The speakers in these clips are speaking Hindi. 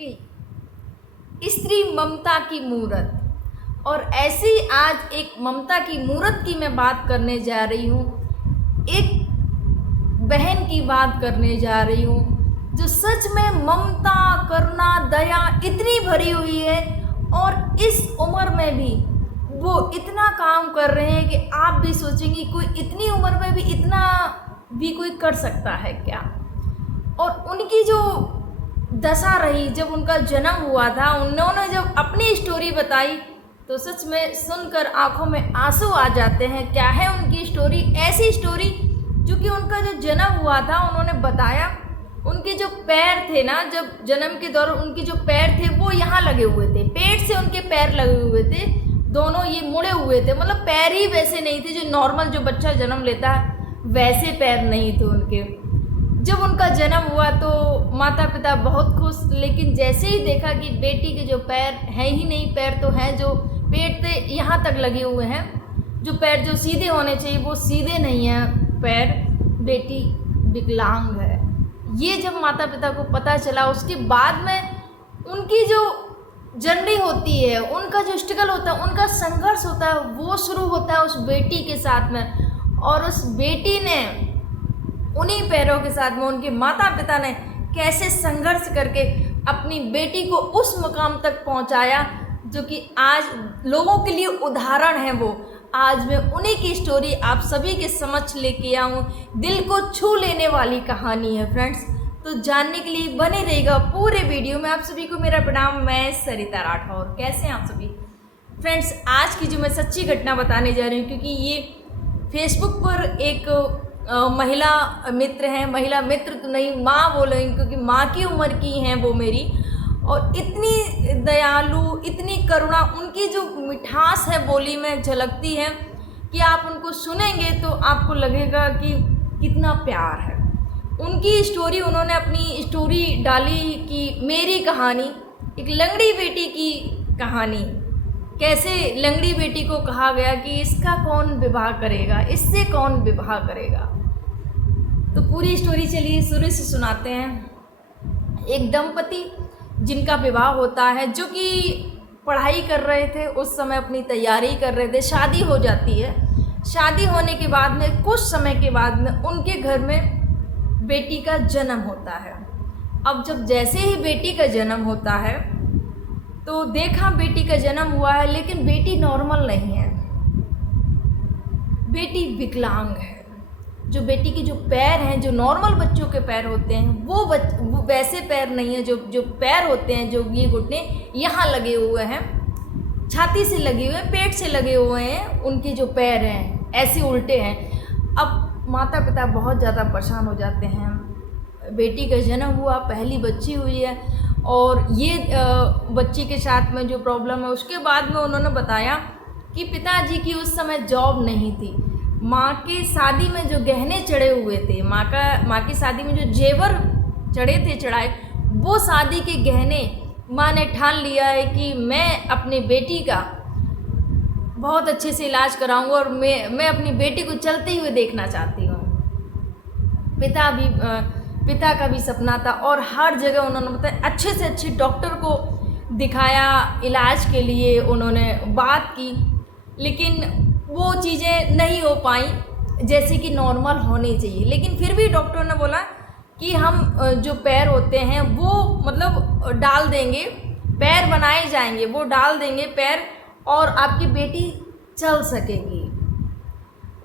स्त्री ममता की मूरत। और ऐसी आज एक ममता की मूरत की मैं बात करने जा रही हूँ। एक बहन की बात करने जा रही हूँ जो सच में ममता, करुणा, दया इतनी भरी हुई है और इस उम्र में भी वो इतना काम कर रहे हैं कि आप भी सोचेंगे कोई इतनी उम्र में भी इतना भी कोई कर सकता है क्या। और उनकी जो दशा रही जब उनका जन्म हुआ था, उन्होंने जब अपनी स्टोरी बताई तो सच में सुनकर आंखों में आंसू आ जाते हैं। क्या है उनकी स्टोरी? ऐसी स्टोरी जो कि उनका जो जन्म हुआ था उन्होंने बताया। उनके जो पैर थे ना, जब जन्म के दौरान उनके जो पैर थे वो यहाँ लगे हुए थे, पेट से उनके पैर लगे हुए थे, दोनों ये मुड़े हुए थे। मतलब पैर ही वैसे नहीं थे जो नॉर्मल जो बच्चा जन्म लेता है वैसे पैर नहीं थे उनके। जब उनका जन्म हुआ तो माता पिता बहुत खुश, लेकिन जैसे ही देखा कि बेटी के जो पैर हैं ही नहीं, पैर तो हैं जो पेट से यहाँ तक लगे हुए हैं, जो पैर जो सीधे होने चाहिए वो सीधे नहीं हैं पैर, बेटी विकलांग है। ये जब माता पिता को पता चला उसके बाद में उनकी जो जर्नी होती है, उनका जो स्ट्रगल होता है, उनका संघर्ष होता है, वो शुरू होता है उस बेटी के साथ में। और उस बेटी ने उन्हीं पैरों के साथ में उनके माता पिता ने कैसे संघर्ष करके अपनी बेटी को उस मुकाम तक पहुंचाया जो कि आज लोगों के लिए उदाहरण है। वो आज मैं उन्हीं की स्टोरी आप सभी के समक्ष लेके आऊँ। दिल को छू लेने वाली कहानी है फ्रेंड्स, तो जानने के लिए बने रहेगा पूरे वीडियो में। आप सभी को मेरा प्रणाम, मैं सरिता राठौर। कैसे हैं आप सभी फ्रेंड्स? आज की जो मैं सच्ची घटना बताने जा रही हूँ, क्योंकि ये फेसबुक पर एक महिला मित्र हैं, महिला मित्र तो नहीं माँ बोलेंगे क्योंकि माँ की उम्र की हैं वो मेरी, और इतनी दयालु, इतनी करुणा, उनकी जो मिठास है बोली में झलकती है कि आप उनको सुनेंगे तो आपको लगेगा कि कितना प्यार है। उनकी स्टोरी, उन्होंने अपनी स्टोरी डाली कि मेरी कहानी, एक लंगड़ी बेटी की कहानी। कैसे लंगड़ी बेटी को कहा गया कि इसका कौन विवाह करेगा, इससे कौन विवाह करेगा। तो पूरी स्टोरी चलिए शुरू से सुनाते हैं। एक दंपति जिनका विवाह होता है, जो कि पढ़ाई कर रहे थे उस समय, अपनी तैयारी कर रहे थे, शादी हो जाती है। शादी होने के बाद में कुछ समय के बाद में उनके घर में बेटी का जन्म होता है। अब जब जैसे ही बेटी का जन्म होता है तो देखा बेटी का जन्म हुआ है, लेकिन बेटी नॉर्मल नहीं है, बेटी विकलांग है। जो बेटी के जो पैर हैं, जो नॉर्मल बच्चों के पैर होते हैं, वो वैसे पैर नहीं है। जो पैर होते हैं, जो ये घुटने यहाँ लगे हुए हैं, छाती से लगे हुए हैं, पेट से लगे हुए हैं, उनके जो पैर हैं ऐसे उल्टे हैं। अब माता पिता बहुत ज़्यादा परेशान हो जाते हैं। बेटी का जन्म हुआ, पहली बच्ची हुई है, और ये बच्ची के साथ में जो प्रॉब्लम है, उसके बाद में उन्होंने बताया कि पिताजी की उस समय जॉब नहीं थी। माँ की शादी में जो गहने चढ़े हुए थे, माँ की शादी में जो जेवर चढ़े थे, चढ़ाए, वो शादी के गहने माँ ने ठान लिया है कि मैं अपनी बेटी का बहुत अच्छे से इलाज कराऊंगा और मैं अपनी बेटी को चलते हुए देखना चाहती हूँ। पिता का भी सपना था, और हर जगह उन्होंने बताया अच्छे से अच्छे डॉक्टर को दिखाया, इलाज के लिए उन्होंने बात की, लेकिन वो चीज़ें नहीं हो पाई जैसे कि नॉर्मल होनी चाहिए। लेकिन फिर भी डॉक्टर ने बोला कि हम जो पैर होते हैं वो मतलब डाल देंगे, पैर बनाए जाएंगे, वो डाल देंगे पैर, और आपकी बेटी चल सकेगी।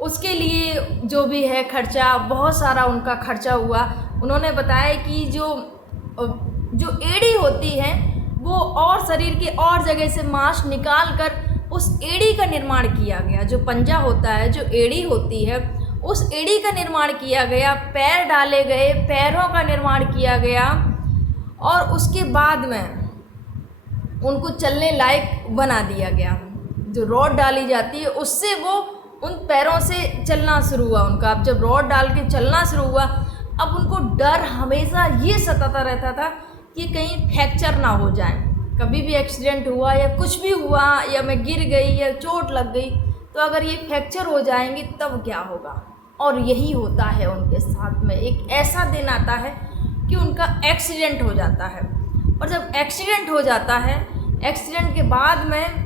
उसके लिए जो भी है खर्चा, बहुत सारा उनका खर्चा हुआ। उन्होंने बताया कि जो एड़ी होती है वो और शरीर के और जगह से मांस निकाल कर उस एड़ी का निर्माण किया गया। जो पंजा होता है, जो एड़ी होती है, उस एड़ी का निर्माण किया गया, पैर डाले गए, पैरों का निर्माण किया गया, और उसके बाद में उनको चलने लायक बना दिया गया। जो रॉड डाली जाती है उससे वो उन पैरों से चलना शुरू हुआ उनका। अब जब रॉड डाल के चलना शुरू हुआ, अब उनको डर हमेशा ये सताता रहता था कि कहीं फ्रैक्चर ना हो जाए। कभी भी एक्सीडेंट हुआ या कुछ भी हुआ, या मैं गिर गई या चोट लग गई, तो अगर ये फ्रैक्चर हो जाएंगे तब क्या होगा। और यही होता है उनके साथ में। एक ऐसा दिन आता है कि उनका एक्सीडेंट हो जाता है। और जब एक्सीडेंट हो जाता है, एक्सीडेंट के बाद में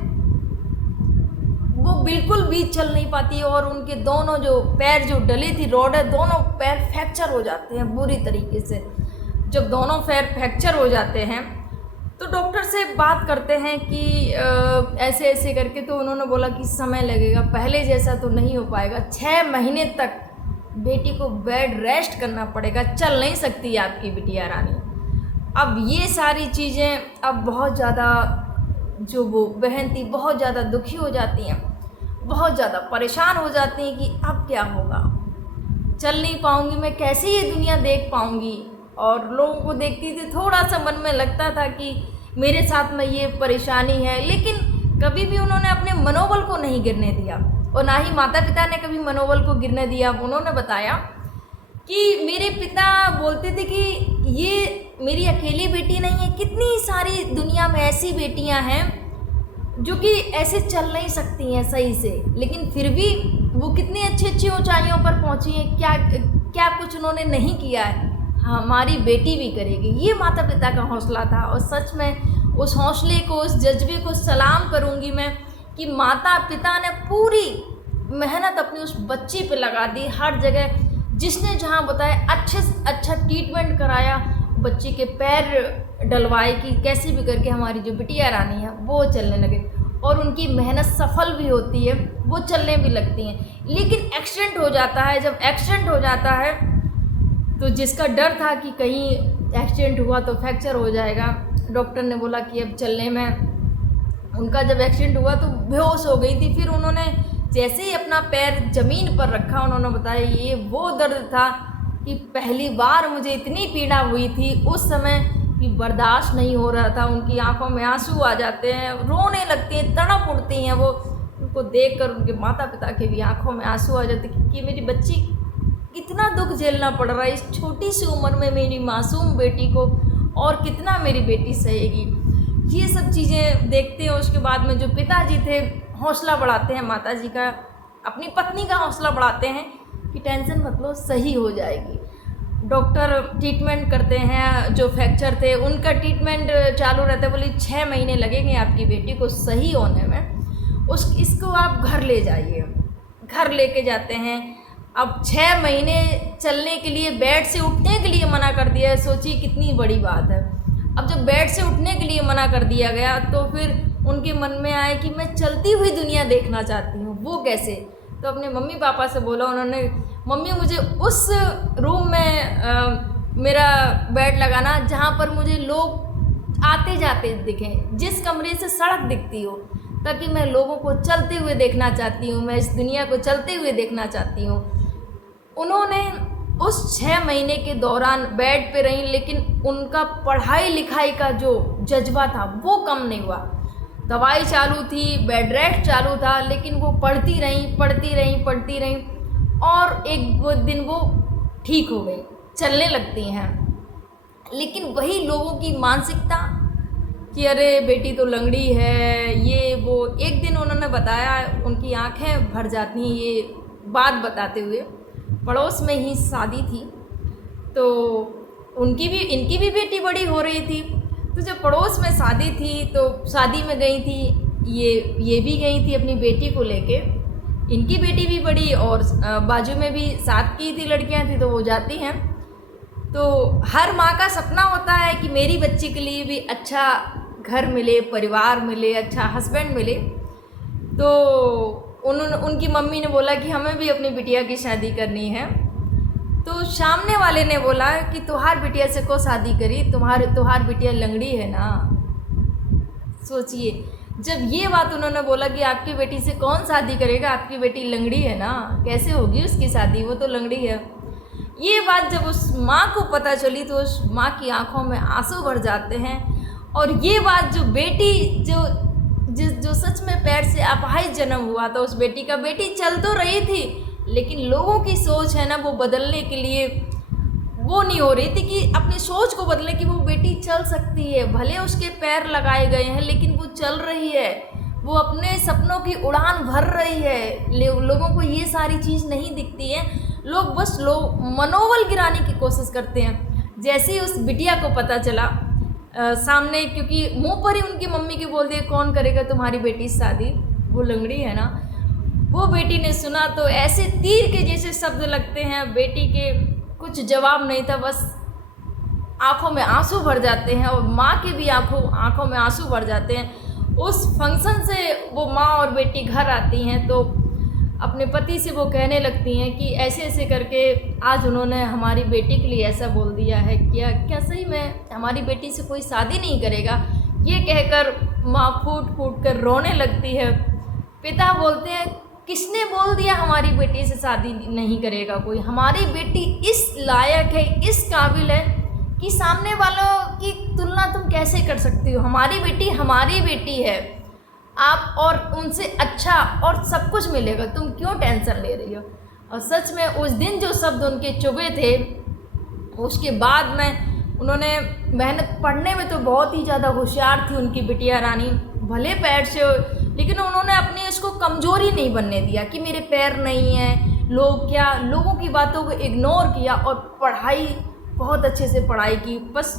वो बिल्कुल भी चल नहीं पाती और उनके दोनों जो पैर जो डली थी रोड है, दोनों पैर फ्रैक्चर हो जाते हैं बुरी तरीके से। जब दोनों पैर फ्रैक्चर हो जाते हैं तो डॉक्टर से बात करते हैं कि ऐसे ऐसे करके, तो उन्होंने बोला कि समय लगेगा, पहले जैसा तो नहीं हो पाएगा, 6 महीने तक बेटी को बेड रेस्ट करना पड़ेगा, चल नहीं सकती आपकी बिटिया रानी। अब ये सारी चीज़ें अब बहुत ज़्यादा जो वो बहन थी बहुत ज़्यादा दुखी हो जाती हैं, बहुत ज़्यादा परेशान हो जाती हैं कि अब क्या होगा, चल नहीं पाऊँगी मैं, कैसे ये दुनिया देख पाऊँगी। और लोगों को देखती थी, थोड़ा सा मन में लगता था कि मेरे साथ में ये परेशानी है, लेकिन कभी भी उन्होंने अपने मनोबल को नहीं गिरने दिया और ना ही माता पिता ने कभी मनोबल को गिरने दिया। उन्होंने बताया कि मेरे पिता बोलते थे कि ये मेरी अकेली बेटी नहीं है, कितनी सारी दुनिया में ऐसी बेटियां हैं जो कि ऐसे चल नहीं सकती हैं सही से, लेकिन फिर भी वो कितनी अच्छी अच्छी ऊंचाइयों पर पहुंची हैं, क्या क्या कुछ उन्होंने नहीं किया है, हमारी बेटी भी करेगी। ये माता पिता का हौसला था और सच में उस हौसले को, उस जज्बे को सलाम करूँगी मैं कि माता पिता ने पूरी मेहनत अपनी उस बच्ची पे लगा दी, हर जगह जिसने जहाँ बताया अच्छे से अच्छा ट्रीटमेंट कराया, बच्ची के पैर डलवाए कि कैसे भी करके हमारी जो बिटिया रानी है वो चलने लगे, और उनकी मेहनत सफल भी होती है, वो चलने भी लगती हैं। लेकिन एक्सीडेंट हो जाता है, जब एक्सीडेंट हो जाता है तो जिसका डर था कि कहीं एक्सीडेंट हुआ तो फ्रैक्चर हो जाएगा, डॉक्टर ने बोला कि अब चलने में, उनका जब एक्सीडेंट हुआ तो बेहोश हो गई थी। फिर उन्होंने जैसे ही अपना पैर ज़मीन पर रखा, उन्होंने बताया ये वो दर्द था कि पहली बार मुझे इतनी पीड़ा हुई थी उस समय कि बर्दाश्त नहीं हो रहा था। उनकी आंखों में आंसू आ जाते हैं, रोने लगती हैं, तड़प उठती हैं वो, उनको देखकर उनके माता पिता के भी आंखों में आंसू आ जाते कि मेरी बच्ची कितना दुख झेलना पड़ रहा है इस छोटी सी उम्र में मेरी मासूम बेटी को, और कितना मेरी बेटी सहेगी। ये सब चीज़ें देखते हैं। उसके बाद में जो पिताजी थे हौसला बढ़ाते हैं माता जी का, अपनी पत्नी का हौसला बढ़ाते हैं कि टेंशन मत लो, सही हो जाएगी। डॉक्टर ट्रीटमेंट करते हैं, जो फ्रैक्चर थे उनका ट्रीटमेंट चालू रहता है, बोली 6 महीने लगेंगे आपकी बेटी को सही होने में, इसको आप घर ले जाइए। घर लेके जाते हैं। अब 6 महीने चलने के लिए, बेड से उठने के लिए मना कर दिया है, सोचिए कितनी बड़ी बात है। अब जब बेड से उठने के लिए मना कर दिया गया तो फिर उनके मन में आया कि मैं चलती हुई दुनिया देखना चाहती हूँ, वो कैसे। तो अपने मम्मी पापा से बोला उन्होंने, मम्मी मुझे उस रूम में मेरा बेड लगाना जहाँ पर मुझे लोग आते जाते दिखें, जिस कमरे से सड़क दिखती हो, ताकि मैं लोगों को चलते हुए देखना चाहती हूँ, मैं इस दुनिया को चलते हुए देखना चाहती हूँ। उन्होंने उस 6 महीने के दौरान बेड पे रहीं, लेकिन उनका पढ़ाई लिखाई का जो जज्बा था वो कम नहीं हुआ। दवाई चालू थी, बेड रेस्ट चालू था, लेकिन वो पढ़ती रहीं और एक दिन वो ठीक हो गई, चलने लगती हैं। लेकिन वही लोगों की मानसिकता कि अरे बेटी तो लंगड़ी है, ये वो। एक दिन उन्होंने बताया, उनकी आंखें भर जाती हैं ये बात बताते हुए। पड़ोस में ही शादी थी, तो इनकी भी बेटी बड़ी हो रही थी। तो जब पड़ोस में शादी थी तो शादी में गई थी, ये भी गई थी अपनी बेटी को लेके। इनकी बेटी भी बड़ी और बाजू में भी 7 की थी लड़कियां थी, तो वो जाती हैं। तो हर माँ का सपना होता है कि मेरी बच्ची के लिए भी अच्छा घर मिले, परिवार मिले, अच्छा हस्बैंड मिले। तो उनकी मम्मी ने बोला कि हमें भी अपनी बिटिया की शादी करनी है। तो सामने वाले ने बोला कि तुम्हार बिटिया से को शादी करी, तुम्हार बिटिया लंगड़ी है ना। सोचिए, जब ये बात उन्होंने बोला कि आपकी बेटी से कौन शादी करेगा, आपकी बेटी लंगड़ी है ना, कैसे होगी उसकी शादी, वो तो लंगड़ी है। ये बात जब उस माँ को पता चली तो उस माँ की आंखों में आंसू भर जाते हैं। और ये बात जो बेटी जो सच में पैर से अपाहिज जन्म हुआ था, उस बेटी का, बेटी चल तो रही थी, लेकिन लोगों की सोच है ना वो बदलने के लिए वो नहीं हो रही थी कि अपनी सोच को बदले कि वो बेटी चल सकती है। भले उसके पैर लगाए गए हैं लेकिन वो चल रही है, वो अपने सपनों की उड़ान भर रही है। लोगों को ये सारी चीज़ नहीं दिखती है, लोग बस मनोबल गिराने की कोशिश करते हैं। जैसे ही उस बिटिया को पता चला सामने, क्योंकि मुंह पर ही उनकी मम्मी की बोल दिया कौन करेगा तुम्हारी बेटी से शादी, वो लंगड़ी है ना। वो बेटी ने सुना तो ऐसे तीर के जैसे शब्द लगते हैं, बेटी के कुछ जवाब नहीं था, बस आंखों में आंसू भर जाते हैं और माँ के भी आंखों में आंसू भर जाते हैं। उस फंक्शन से वो माँ और बेटी घर आती हैं तो अपने पति से वो कहने लगती हैं कि ऐसे ऐसे करके आज उन्होंने हमारी बेटी के लिए ऐसा बोल दिया है, क्या सही में हमारी बेटी से कोई शादी नहीं करेगा। ये कहकर माँ फूट फूट कर रोने लगती है। पिता बोलते हैं किसने बोल दिया हमारी बेटी से शादी नहीं करेगा कोई, हमारी बेटी इस लायक है, इस काबिल है कि सामने वालों की तुलना तुम कैसे कर सकती हो। हमारी बेटी है, आप और उनसे अच्छा और सब कुछ मिलेगा, तुम क्यों टेंशन ले रही हो। और सच में उस दिन जो शब्द उनके चुभे थे, उसके बाद में उन्होंने मेहनत, पढ़ने में तो बहुत ही ज़्यादा होशियार थी उनकी बिटिया रानी, भले पैर से, लेकिन उन्होंने अपनी इसको कमज़ोरी नहीं बनने दिया कि मेरे पैर नहीं हैं, लोगों की बातों को इग्नोर किया और पढ़ाई, बहुत अच्छे से पढ़ाई की बस।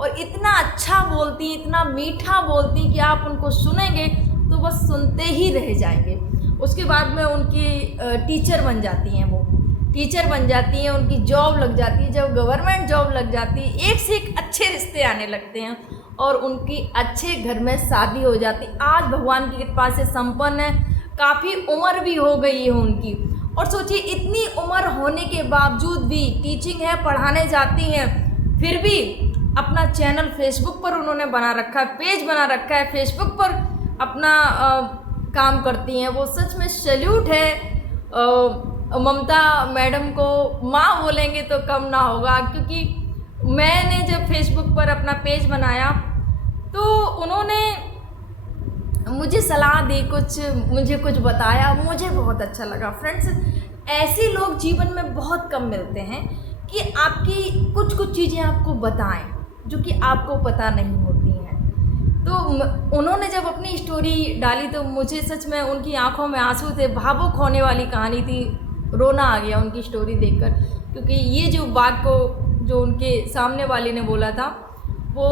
और इतना अच्छा बोलती, इतना मीठा बोलती कि आप उनको सुनेंगे तो बस सुनते ही रह जाएंगे। उसके बाद में उनकी टीचर बन जाती हैं, वो टीचर बन जाती हैं, उनकी जॉब लग जाती है। जब गवर्नमेंट जॉब लग जाती है, एक से एक अच्छे रिश्ते आने लगते हैं और उनकी अच्छे घर में शादी हो जाती। आज भगवान की कृपा से संपन्न है, काफ़ी उम्र भी हो गई है उनकी। और सोचिए इतनी उम्र होने के बावजूद भी टीचिंग है, पढ़ाने जाती हैं, फिर भी अपना चैनल फेसबुक पर उन्होंने बना रखा है, पेज बना रखा है, फेसबुक पर अपना काम करती हैं। वो सच में सैल्यूट है। ममता मैडम को माँ बोलेंगे तो कम ना होगा, क्योंकि मैंने जब फेसबुक पर अपना पेज बनाया तो उन्होंने मुझे सलाह दी, मुझे कुछ बताया, मुझे बहुत अच्छा लगा। फ्रेंड्स, ऐसे लोग जीवन में बहुत कम मिलते हैं कि आपकी कुछ चीज़ें आपको बताएं जो कि आपको पता नहीं होती हैं। तो उन्होंने जब अपनी स्टोरी डाली तो मुझे सच में उनकी आंखों में आंसू थे, भावुक होने वाली कहानी थी, रोना आ गया उनकी स्टोरी देखकर। क्योंकि ये जो बात को जो उनके सामने वाले ने बोला था, वो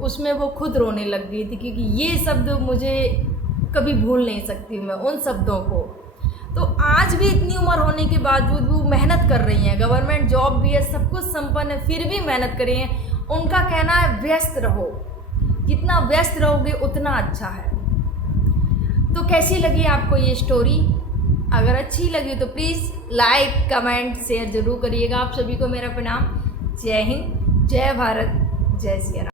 उसमें वो खुद रोने लग गई थी, क्योंकि ये शब्द मुझे कभी भूल नहीं सकती मैं उन शब्दों को। तो आज भी इतनी उम्र होने के बावजूद वो मेहनत कर रही हैं, गवर्नमेंट जॉब भी है, सब कुछ संपन्न है, फिर भी मेहनत कर रही हैं। उनका कहना है व्यस्त रहो, जितना व्यस्त रहोगे उतना अच्छा है। तो कैसी लगी आपको ये स्टोरी? अगर अच्छी लगी तो प्लीज़ लाइक, कमेंट, शेयर ज़रूर करिएगा। आप सभी को मेरा प्रणाम। जय हिंद, जय भारत, जय श्री राम।